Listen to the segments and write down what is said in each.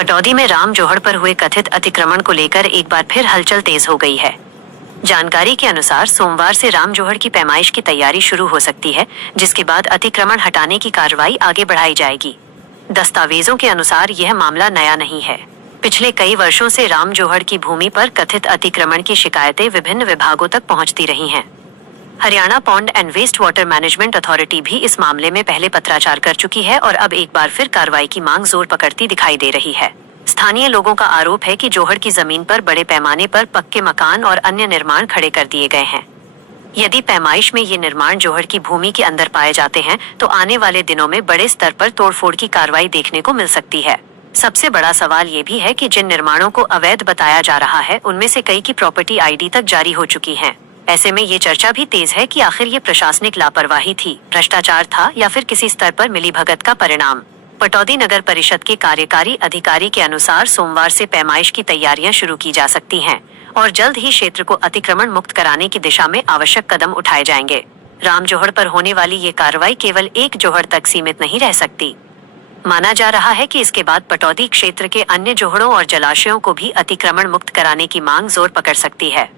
पटौदी में राम जोहड़ पर हुए कथित अतिक्रमण को लेकर एक बार फिर हलचल तेज हो गई है। जानकारी के अनुसार सोमवार से राम जोहड़ की पैमाइश की तैयारी शुरू हो सकती है, जिसके बाद अतिक्रमण हटाने की कार्रवाई आगे बढ़ाई जाएगी। दस्तावेजों के अनुसार यह मामला नया नहीं है। पिछले कई वर्षों से राम जोहड़ की भूमि पर कथित अतिक्रमण की शिकायतें विभिन्न विभागों तक पहुंचती रही हैं। Haryana pond and waste water management authority भी इस मामले में पहले पत्राचार कर चुकी है और अब एक बार फिर कार्रवाई की मांग जोर पकड़ती दिखाई दे रही है। स्थानीय लोगों का आरोप है कि जोहड़ की जमीन पर बड़े पैमाने पर पक्के मकान और अन्य निर्माण खड़े कर दिए गए हैं। यदि पैमाइश में ये निर्माण जोहड़ की भूमि के अंदर पाए जाते हैं तो आने वाले दिनों में बड़े स्तर पर तोड़फोड़ की कार्रवाई देखने को मिल सकती है। सबसे बड़ा सवाल ये भी है कि जिन निर्माणों को अवैध बताया जा रहा है उनमें से कई की प्रॉपर्टी आईडी तक जारी हो चुकी है। ऐसे में ये चर्चा भी तेज है कि आखिर ये प्रशासनिक लापरवाही थी, भ्रष्टाचार था या फिर किसी स्तर पर मिलीभगत का परिणाम। पटौदी नगर परिषद के कार्यकारी अधिकारी के अनुसार सोमवार से पैमाइश की तैयारियां शुरू की जा सकती हैं और जल्द ही क्षेत्र को अतिक्रमण मुक्त कराने की दिशा में आवश्यक कदम उठाए जाएंगे। राम जोहड़ पर होने वाली ये कार्रवाई केवल एक जोहड़ तक सीमित नहीं रह सकती। माना जा रहा है कि इसके बाद पटौदी क्षेत्र के अन्य जोहड़ों और जलाशयों को भी अतिक्रमण मुक्त कराने की मांग जोर पकड़ सकती है।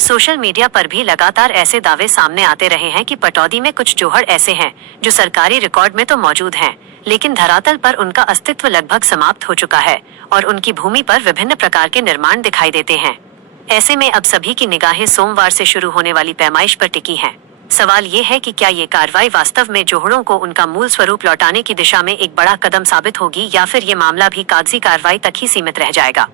सोशल मीडिया पर भी लगातार ऐसे दावे सामने आते रहे हैं कि पटौदी में कुछ जोहड़ ऐसे हैं जो सरकारी रिकॉर्ड में तो मौजूद हैं, लेकिन धरातल पर उनका अस्तित्व लगभग समाप्त हो चुका है और उनकी भूमि पर विभिन्न प्रकार के निर्माण दिखाई देते हैं। ऐसे में अब सभी की निगाहें सोमवार से शुरू होने वाली पैमाइश पर टिकी हैं। सवाल ये है कि क्या ये कार्रवाई वास्तव में जोहड़ों को उनका मूल स्वरूप लौटाने की दिशा में एक बड़ा कदम साबित होगी या फिर ये मामला भी कागजी कार्रवाई तक ही सीमित रह जाएगा।